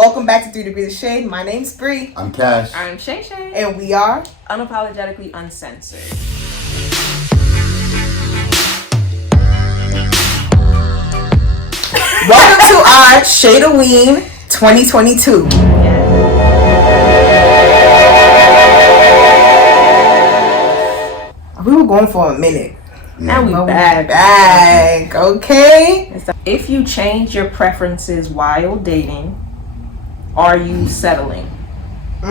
Welcome back to 3 Degrees of Shade. My name's Bree. I'm Cash. I'm Shay. And we are unapologetically uncensored. Welcome to our ShadeOween 2022. We were going for a minute. Now we back. Okay. If you change your preferences while dating, are you settling? Why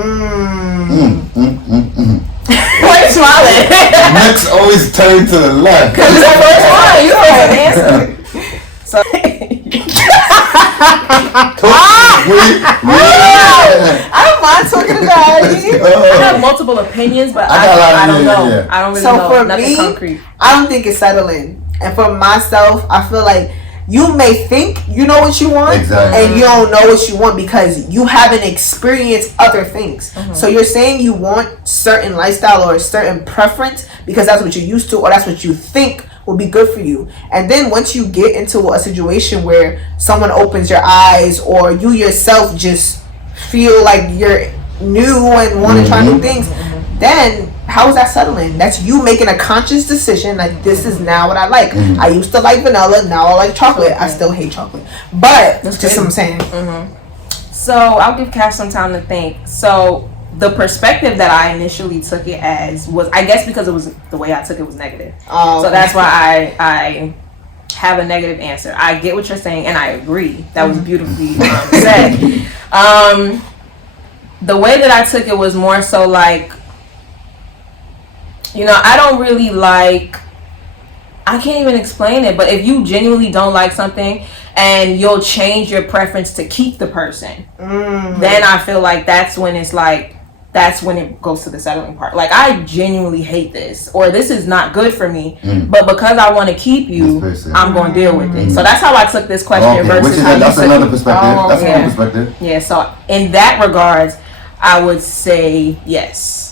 are you smiling? Necks always turn to the left. Because it's the first one. You know the answer. So. I don't mind talking about it. I have multiple opinions, but I don't know. Yeah. I don't really know. For Nothing me, concrete. I don't think it's settling. And for myself, I feel like you may think you know what you want, exactly, and you don't know what you want because you haven't experienced other things. Mm-hmm. So you're saying you want certain lifestyle or a certain preference because that's what you're used to or that's what you think will be good for you. And then once you get into a situation where someone opens your eyes or you yourself just feel like you're new and want to try new things, then how is that settling? That's you making a conscious decision like this is now what I like. I used to like vanilla, now I like chocolate. I still hate chocolate, but that's just what I'm saying. So I'll give Cash some time to think. So the perspective that I initially took it as was, I guess because it was the way I took it was negative. So that's why I have a negative answer. I get what you're saying and I agree. That was beautifully said. The way that I took it was more so like, you know, I don't really like, I can't even explain it, but if you genuinely don't like something and you'll change your preference to keep the person, then I feel like that's when it's like, that's when it goes to the settling part. Like, I genuinely hate this, or this is not good for me, but because I want to keep you, I'm going to deal with it. So that's how I took this question versus how you that's took another it. perspective. That's another perspective. Yeah, so in that regards, I would say yes.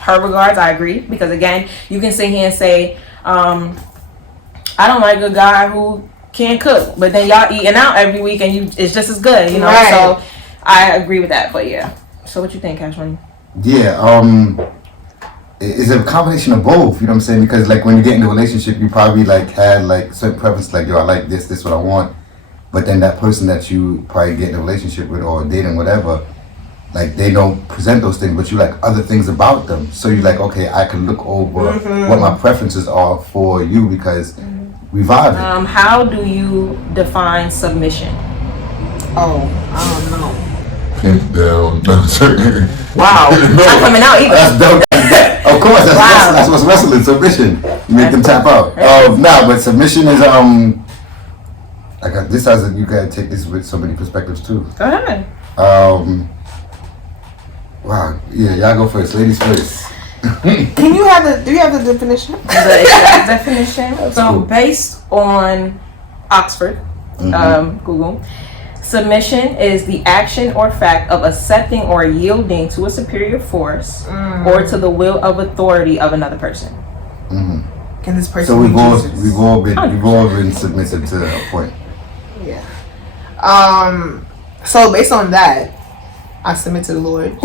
Her regards, I agree, because again, you can sit here and say, I don't like a guy who can't cook, but then y'all eating out every week and it's just as good, you know. Right. So I agree with that. But yeah, so what you think, Cash Money? Yeah, it's a combination of both. You know what I'm saying? Because like when you get in a relationship, you probably like had like certain preferences, like yo, I like this is what I want. But then that person that you probably get in a relationship with or dating, whatever, like they don't present those things, but you like other things about them. So you're like, okay, I can look over what my preferences are for you because we vibe. How do you define submission? Oh, I don't know. Down. Wow, not coming out either. That's dope. Of course, that's what's wrestling. Submission. You make them tap out. But submission is this has you gotta take this with so many perspectives too. Go ahead. Wow. Yeah, y'all go first. Ladies first. Do you have the definition? The exact definition. So cool. Based on Oxford, Google, submission is the action or fact of accepting or yielding to a superior force or to the will of authority of another person. Can this person? So we've all been submissive to a point. Yeah. So based on that, I submit to the Lord.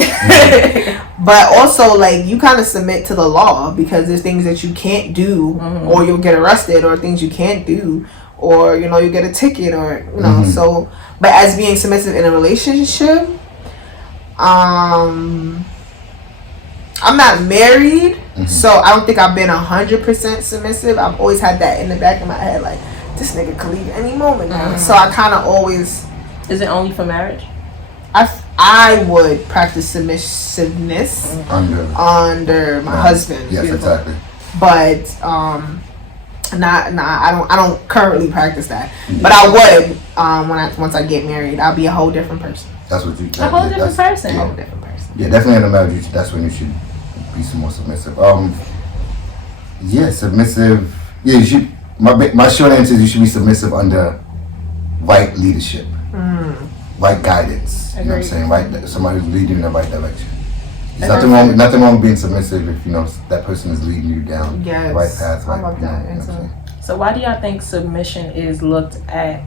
But also, like, you kind of submit to the law because there's things that you can't do or you'll get arrested, or things you can't do, or, you know, you get a ticket, or, you know, so, but as being submissive in a relationship, I'm not married, so I don't think I've been 100% submissive. I've always had that in the back of my head, like, this nigga could leave any moment now. So I kind of always... Is it only for marriage? I would practice submissiveness under my husband. Yes, exactly. But I don't currently practice that. But I would once I get married. I'll be a whole different person. That's what you. A whole different person. A whole different person. Yeah, definitely in a marriage. That's when you should be some more submissive. Yeah, submissive. Yeah, you should. My short answer is you should be submissive under right leadership. Right guidance, you know what I'm saying? Right, somebody who's leading in the right direction. There's nothing wrong with being submissive if you know that person is leading you down the right path. I love that. So why do y'all think submission is looked at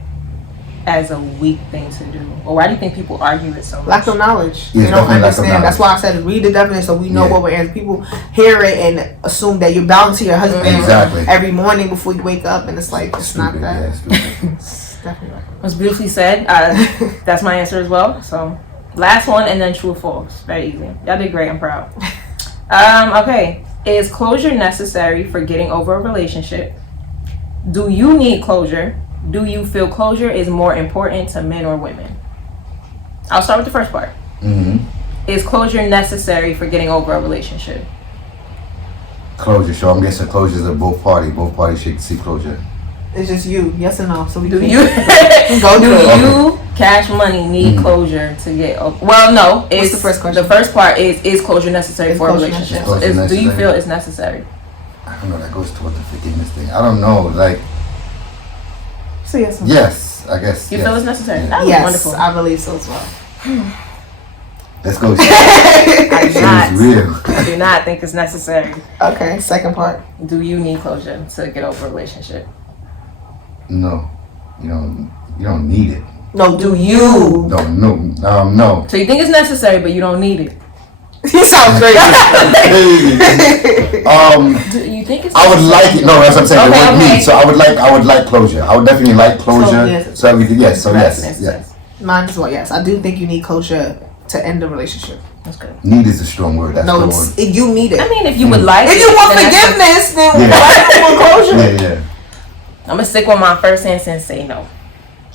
as a weak thing to do? Or why do you think people argue it so much? Lack of knowledge. Yeah, they don't definitely lack of understand. knowledge. That's why I said read the definition so we know what we're answering. People hear it and assume that you're bound to your husband every morning before you wake up, and it's like it's not that. It's definitely like It was beautifully said. That's my answer as well. So last one, and then true or false. Very easy. Y'all did great. I'm proud. Okay. Is closure necessary for getting over a relationship? Do you need closure? Do you feel closure is more important to men or women? I'll start with the first part. Is closure necessary for getting over a relationship? Closure. So I'm guessing closure is of both parties. Both parties should see closure. it's just you, yes or no. So we Do can you go do through it. you Cash Money need closure to get over? Well, no. What's the first question? The first part is closure necessary Is for a closure relationship? necessary? Do you feel it's necessary? I don't know. That goes toward the forgiveness thing. I don't know. Like, So yes. or no? yes, I guess. You yes. feel it's necessary? That was Yes, wonderful. I believe so as well. Let's go. I do not. It's real. I do not think it's necessary. Okay, second part. Do you need closure to get over a relationship? No, you don't need it. No, do you? No. So you think it's necessary, but you don't need it. He sounds great. Do you think it's? I would like it. No, that's what I'm saying. Okay, It would okay. need. So I would like closure. I would definitely like closure. So, yes. So yes. Mine as well. Yes, I do think you need closure to end the relationship. That's good. Need is a strong word. That's No, the it's, word. you need it. I mean, if you would like, If you want then that's forgiveness, then Yeah. why do you want closure? Yeah. I'm gonna stick with my first answer and say no.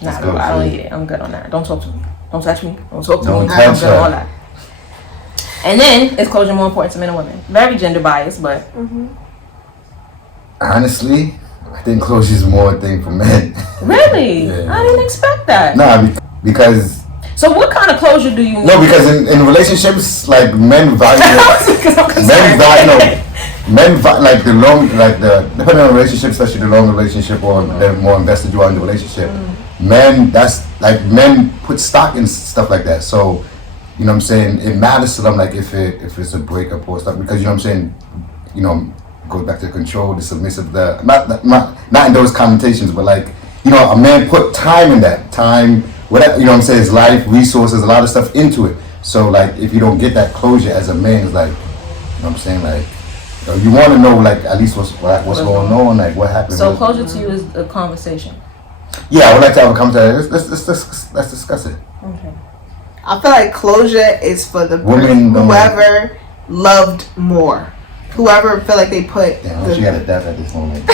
Let's Nah, go, I don't Shay. need it. I'm good on that. Don't talk to me. Don't touch me. Don't talk to Don't me. touch I'm good her. on all that. And then, is closure more important to men or women? Very gender biased, but Honestly, I think closure is more a thing for men. really, Yeah. I didn't expect that. Nah, because So, what kind of closure do you need? no, because in relationships, like men value. Because I'm concerned. Like depending on the relationship, especially the long relationship or the more invested you are in the relationship, men put stock in stuff like that. So, you know what I'm saying, it matters to them, like if it's a breakup or stuff, because you know what I'm saying, goes back to control, the submissive, not in those connotations, but like, a man put time in that, whatever, what I'm saying, his life, resources, a lot of stuff into it. So like, if you don't get that closure as a man, it's like, what I'm saying, like, you want to know, like, at least what's going on, like what happened. So, closure to you is a conversation. Yeah, I would like to have a conversation. Let's discuss it. Okay. I feel like closure is for the Women don't whoever loved more. Whoever feel like they put Damn, she got a death at this moment.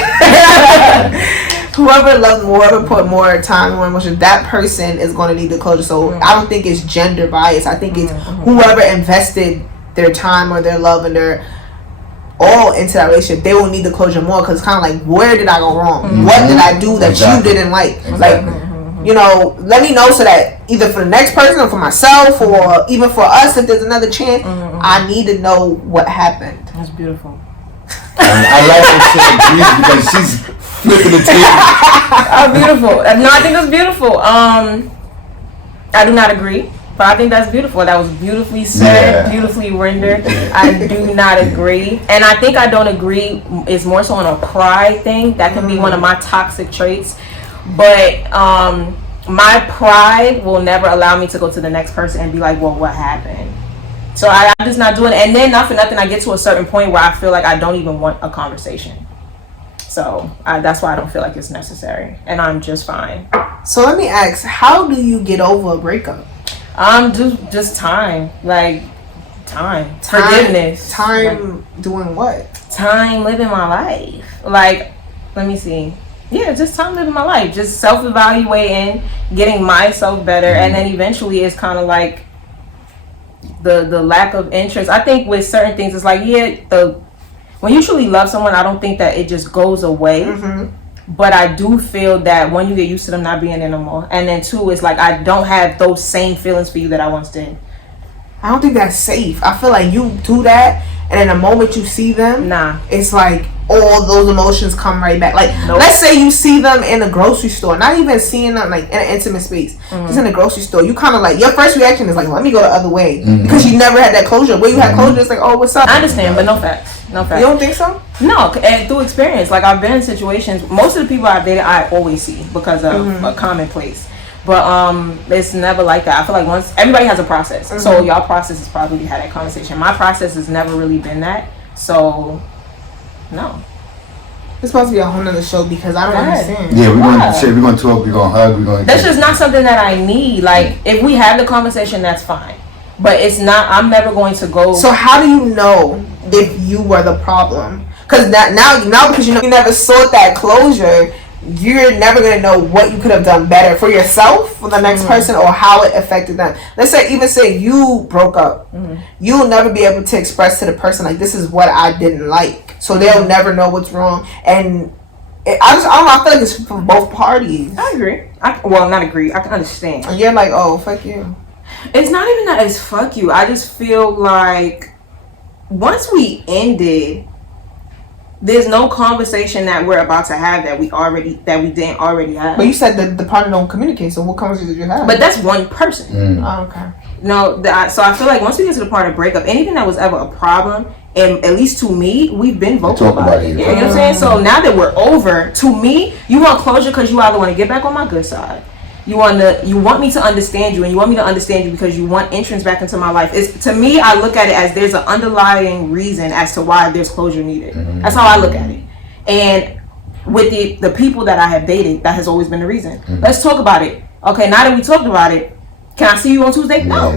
whoever loved more, whoever put more time and more emotion, that person is going to need the closure. So I don't think it's gender bias. I think it's whoever invested their time or their love and their all into that relationship, they will need the closure more, because it's kind of like, where did I go wrong? What did I do that Exactly. you didn't like? Exactly. Like, let me know so that either for the next person or for myself or even for us, if there's another chance, I need to know what happened. That's beautiful. I like what she agrees because she's flipping the table. Oh, beautiful. No, I think that's beautiful. I do not agree, but I think that's beautiful. That was beautifully said, beautifully rendered. I do not agree. And I think I don't agree is more so on a pride thing. That can be one of my toxic traits. But my pride will never allow me to go to the next person and be like, well, what happened? So I'm just not doing it. And then, not for nothing, I get to a certain point where I feel like I don't even want a conversation. So that's why I don't feel like it's necessary. And I'm just fine. So let me ask, how do you get over a breakup? Just time. Like, time. Forgiveness. Time doing what? Time living my life. Like, let me see. Yeah, just time living my life. Just self-evaluating, getting myself better. And then eventually it's kind of like the lack of interest. I think with certain things, it's like, when you truly love someone, I don't think that it just goes away. But I do feel that when you get used to them not being there no more. And then two, it's like I don't have those same feelings for you that I once did. I don't think that's safe. I feel like you do that, and then the moment you see them, it's like all those emotions come right back. Like, let's say you see them in a grocery store, not even seeing them like in an intimate space, just in a grocery store. You kind of like, your first reaction is like, let me go the other way, because you never had that closure. Where you had closure, it's like, oh, what's up? I understand, but no facts. No facts. You don't think so? No, and through experience, like I've been in situations. Most of the people I've dated, I always see because of a commonplace. But it's never like that. I feel like once everybody has a process, so y'all process is probably had that conversation. My process has never really been that. So no. It's supposed to be a whole nother show because I don't understand. Yeah, we're gonna talk, we're gonna hug, we're gonna. That's just not something that I need. Like, if we have the conversation, that's fine. But it's not. I'm never going to go. So how do you know if you were the problem? Because now because you never sought that closure, you're never gonna know what you could have done better for yourself, for the next person, or how it affected them. Let's say you broke up, you'll never be able to express to the person like, this is what I didn't like, so they'll never know what's wrong. And I don't know, I feel like it's for both parties. I agree. Not agree. I can understand. And you're like, oh, fuck you. It's not even that it's fuck you. I just feel like once we ended, there's no conversation that we're about to have that we didn't already have. But you said that the partner don't communicate, so what conversation did you have? But that's one person. Oh, okay. No, so I feel like once we get to the part of breakup, anything that was ever a problem, and at least to me, we've been vocal about it. You know what I'm saying? So now that we're over, to me, you want closure because you either want to get back on my good side. You want me to understand you, and you want me to understand you because you want entrance back into my life. To me, I look at it as there's an underlying reason as to why there's closure needed. That's how I look at it. And with the people that I have dated, that has always been the reason. Let's talk about it. Okay, now that we talked about it, can I see you on Tuesday? No.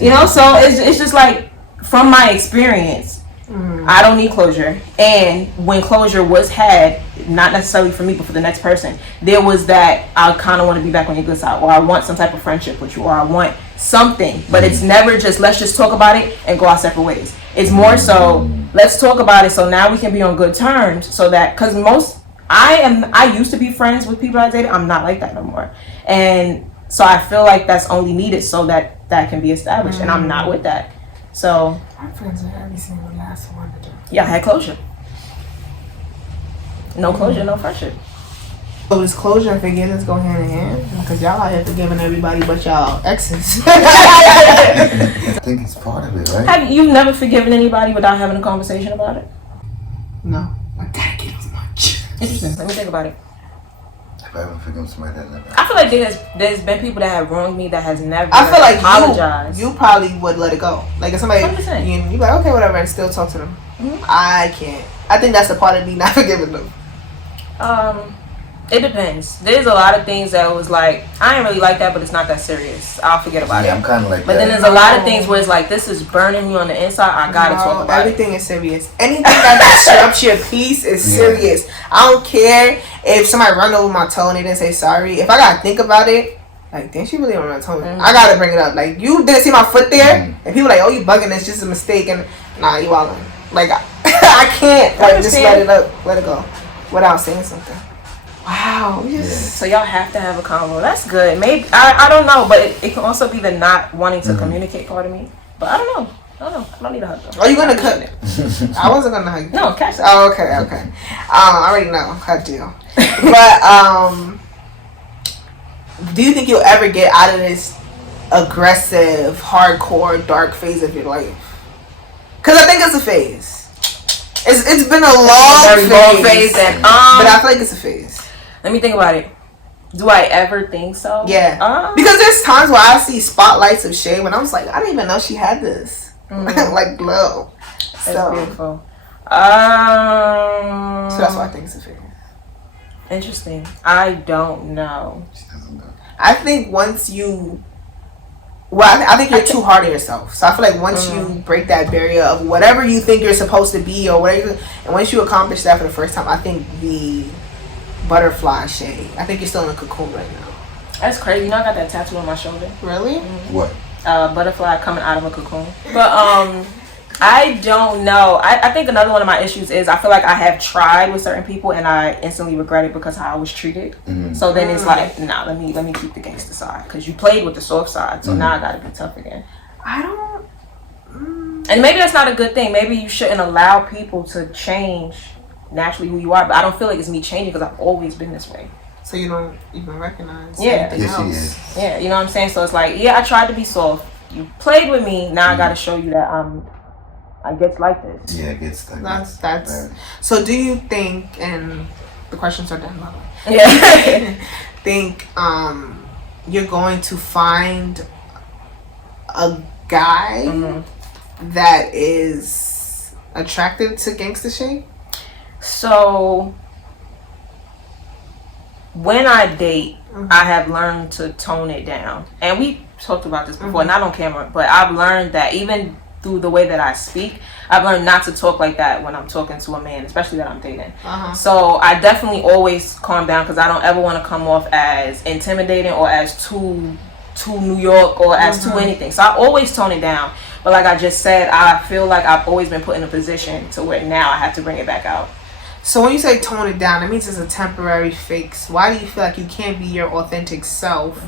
You know, so it's just like, from my experience, I don't need closure. And when closure was had, not necessarily for me, but for the next person, there was that I kind of want to be back on your good side, or I want some type of friendship with you, or I want something. But it's never just, let's just talk about it and go our separate ways. It's more so, let's talk about it so now we can be on good terms, so that, because I used to be friends with people I dated. I'm not like that no more. And so I feel like that's only needed so that can be established, and I'm not with that. So I'm friends with every single last one. Yeah, I had closure. No closure, no friendship. So does closure and forgiveness go hand in hand? Because y'all out here forgiving everybody but y'all exes. I think it's part of it, right? Have you never forgiven anybody without having a conversation about it? No. My dad gave us much. Interesting. Let me think about it. Have I ever forgiven somebody that never? I feel like there's been people that have wronged me that has never I feel like apologized. You probably would let it go. Like if somebody, you like, okay, whatever, and still talk to them. I can't. I think that's the part of me not forgiving them. It depends. There's a lot of things that was like, I ain't really like that, but it's not that serious. I'll forget about it. Yeah, I'm kind of like but that. then there's a lot of things where it's like, this is burning me on the inside. I gotta talk about everything is serious. Anything that disrupts your peace is serious. I don't care if somebody run over my toe and they didn't say sorry. If I gotta think about it, like, damn, she really on my toe. I gotta bring it up. Like, you didn't see my foot there, and people like, oh, you bugging? It's just a mistake. And nah, you wildin'. Like, I can't like just let it go, without saying something. Wow. So y'all have to have a convo. That's good. Maybe I don't know, but it can also be the not wanting to communicate part of me. But I don't know. I don't need a hug though. Are you gonna cut it? I wasn't gonna hug you. No, catch it. Oh, okay. I already know. Hug you. But do you think you'll ever get out of this aggressive, hardcore, dark phase of your life? Because I think it's a phase. It's been a long phase, and but I feel like it's a phase. Let me think about it. Do I ever think so? Yeah. Because there's times where I see spotlights of Shay when I was like, I didn't even know she had this. Like glow. That's beautiful. So that's why I think it's a phase. Interesting. I don't know. She doesn't know. I think once you... Well, I think you're too hard on yourself. So I feel like once you break that barrier of whatever you think you're supposed to be or whatever, and once you accomplish that for the first time, I think the butterfly shade. I think you're still in a cocoon right now. That's crazy. You know, I got that tattoo on my shoulder. Really? What? Butterfly coming out of a cocoon. But I don't know. I think another one of my issues is I feel like I have tried with certain people and I instantly regret it because how I was treated. So then it's like, nah, let me keep the gangster side because you played with the soft side. So now I gotta be tough again. I don't. And maybe that's not a good thing. Maybe you shouldn't allow people to change naturally who you are. But I don't feel like it's me changing because I've always been this way. So you don't even recognize anything else? She is. Yeah, you know what I'm saying? So it's like, yeah, I tried to be soft. You played with me. Now I gotta show you that I get like this. Yeah, it gets like that's bad. So do you think, and the questions are done, by the way. Yeah. Think you're going to find a guy Mm-hmm. that is attracted to gangsta Shay? So when I date, I have learned to tone it down. And we talked about this before, not on camera, but I've learned that even through the way that I speak, I've learned not to talk like that when I'm talking to a man, especially that I'm dating. So I definitely always calm down because I don't ever want to come off as intimidating or as too New York or as too anything. So I always tone it down. But like I just said, I feel like I've always been put in a position to where now I have to bring it back out. So when you say tone it down, it means it's a temporary fix. Why do you feel like you can't be your authentic self,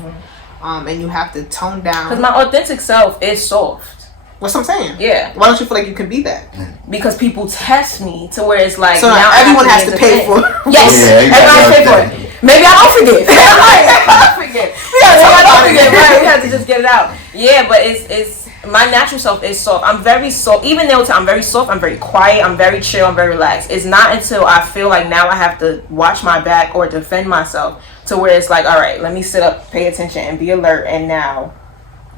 and you have to tone down? Because my authentic self is soft. What's what I'm saying? Yeah. Why don't you feel like you can be that? Because people test me to where it's like So now everyone I has to pay for it. Yes, Yeah, everybody has to pay for exactly. it. Maybe I don't forget. Maybe I don't forget. Right? We have to just get it out. Yeah, but it's my natural self is soft. I'm very soft. Even though I'm very soft, I'm very quiet, I'm very chill, I'm very relaxed. It's not until I feel like now I have to watch my back or defend myself to where it's like, all right, let me sit up, pay attention, and be alert, and now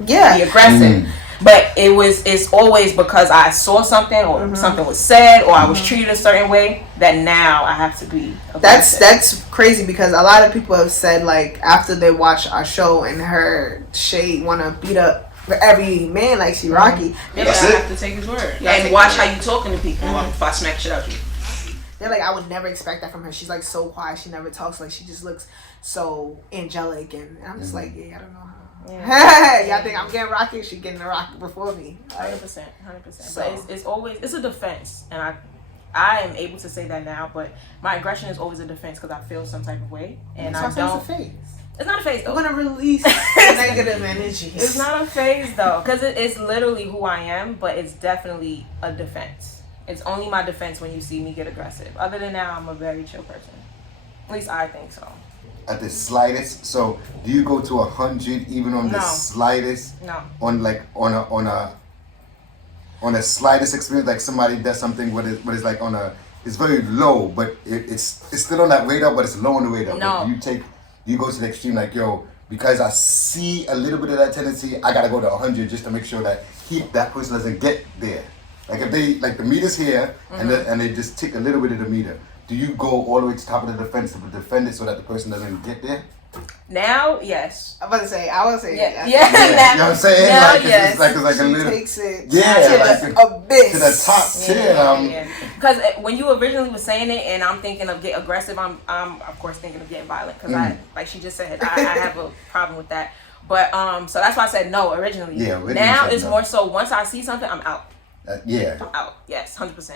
be aggressive. But it's always because I saw something or something was said or I was treated a certain way that now I have to be aggressive. That's crazy because a lot of people have said like after they watch our show and heard Shay wanna beat up every man like she Rocky. Yeah, I have to take his word and watch how you talking to people if I smack shit out you. They're like, I would never expect that from her. She's like so quiet. She never talks. Like she just looks so angelic, and I'm just like, yeah, I don't know how. Yeah. Y'all think I'm getting Rocky? She getting the Rocky before me. 100%. But it's always a defense, and I am able to say that now. But my aggression is always a defense because I feel some type of way, and I don't. It's a phase. It's not a phase though. I'm gonna release negative energy. It's not a phase though, because it's literally who I am. But it's definitely a defense. It's only my defense when you see me get aggressive. Other than that, I'm a very chill person. At least I think so. At the slightest, so do you go to 100 even on the slightest? No. On a slightest experience, like somebody does something what is like it's very low, but it's still on that radar, but it's low on the radar. No. But you go to the extreme, like yo, because I see a little bit of that tendency, I gotta go to 100 just to make sure that that person doesn't get there. Like if they like the meter's here and they just tick a little bit of the meter. Do you go all the way to the top of the defense to defend it so that the person doesn't get there? Now, yes. I was gonna say, Yeah. You know what I'm saying? Now, like, yes. it's like a she little. takes it Yeah, to like the abyss. to the top tier. Because when you originally was saying it, and I'm thinking of get aggressive, I'm of course thinking of getting violent because I, like she just said, I have a problem with that. But so that's why I said no originally. Yeah, originally now said it's no. more so once I see something, I'm out. Yeah. I'm out. Yes, 100%.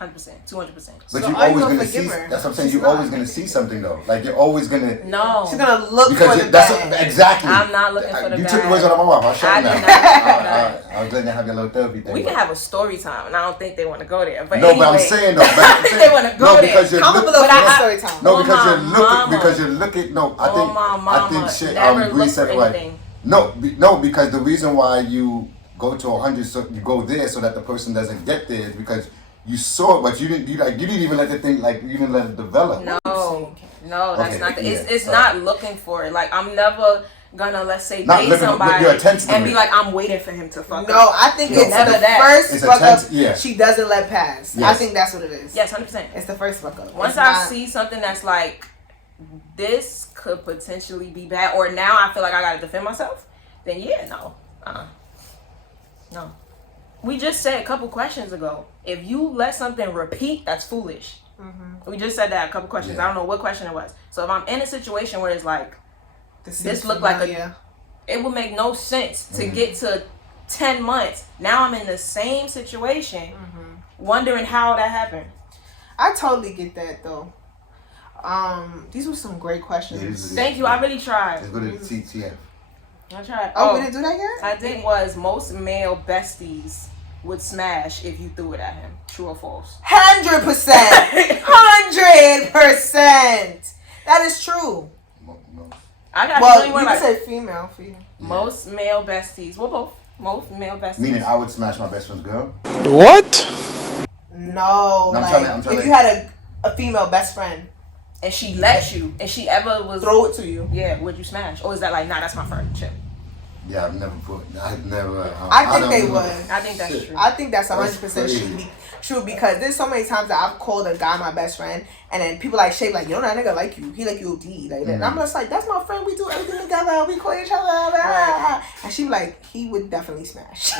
200%. But So you're are you always gonna gonna see. forgive her? That's what I'm saying. She's You're always not. gonna see something though. Like you're always gonna. No. She's gonna look for Because the that's bad. exactly. I'm not looking for the You bad. took the words out of my mouth. I'll show I you did now. not look for that. I was letting you have your little therapy thing. We but- can have a story time, and I don't think they want to go there. But No, anyway, but I'm saying though. they want to go no, there. because you're Comment look- below But for the I- story time. No, Oh, because my you're looking. mama. Because you're looking. No, I Oh, think. my I think mama. shit. Never Bree look said for it right. anything. No, because the reason why you go to 100, so you go there so that the person doesn't get there is because you saw it, but you didn't. You didn't even let the thing you didn't let it develop. No, that's Okay, not. yeah, It's not looking for it. Like I'm never gonna, let's say, Not date looking for- somebody you're attentive to and be it. like, I'm waiting for him to fuck No, up. I think No. it's Never the that. first It's fuck up yeah. she doesn't let pass. I Yes. think that's what it is. Yes, 100%. It's the first fuck up. Once It's I not- see something that's like, this could potentially be bad, or now I feel like I gotta defend myself, then yeah, no. No. We just said a couple questions ago, if you let something repeat, that's foolish. We just said that a couple questions. Yeah. I don't know what question it was. So if I'm in a situation where it's like, This this is look like familiar. it would make no sense to get to 10 months. Now I'm in the same situation, wondering how that happened. I totally get that though. These were some great questions. Yeah, these are- Thank you. I really tried. Let's go to the TTF. Oh, I tried. we didn't do that yet? I think was most male besties would smash if you threw it at him. True or false? 100%. 100%. That is true. I got Well, really you one can like say female. most male besties. Well, both. Most male besties. Meaning I would smash my best friend's girl. What? No, No, I'm like trying to- if you had a female best friend and she let you, and she ever was throw it to you. Yeah, would you smash? Or is that like, nah, that's my friendship? Yeah, I've never. I think they would. I think that's true. I think that's 100% true because there's so many times that I've called a guy my best friend, and then people like Shay like, yo, that nigga like you. He like you OD. Like that. And I'm just like, that's my friend. We do everything together. We call each other. Right. And she like, he would definitely smash.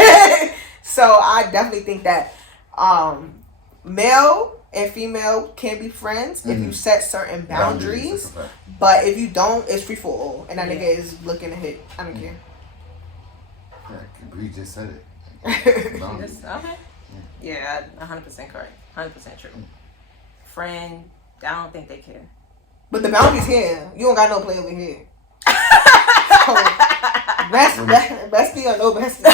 So I definitely think that male and female can be friends if you set certain boundaries. But if you don't, it's free for all. And that nigga is looking to hit. I don't care. Yeah, Bree just said it. Okay. Yeah, 100% correct. 100% true. Friend, I don't think they care. But the boundaries here. You don't got no play over here. So, bestie or no bestie.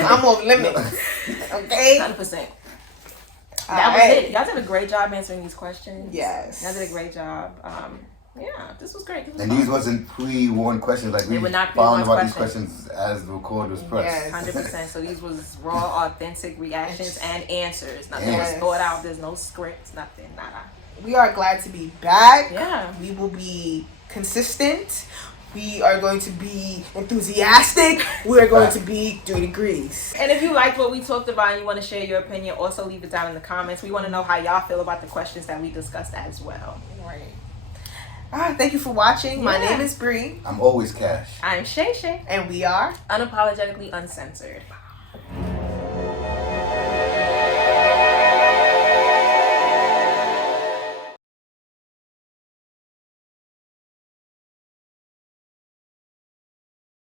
I'm off limits. Okay? 100%. That was it. Y'all did a great job answering these questions. Yes. Y'all did a great job. Yeah, this was great. And these wasn't pre-warned questions. Like we found about these questions as the record was pressed. Yes. 100%. So these was raw, authentic reactions and answers. Nothing was thought out. There's no scripts. Nothing. Nada. We are glad to be back. Yeah. We will be consistent. We are going to be enthusiastic. We are going to be 3 degrees. And if you liked what we talked about and you want to share your opinion, also leave it down in the comments. We want to know how y'all feel about the questions that we discussed as well. Right. Thank you for watching. My name is Bree. I'm always Cash. I'm Shay. And we are Unapologetically Uncensored.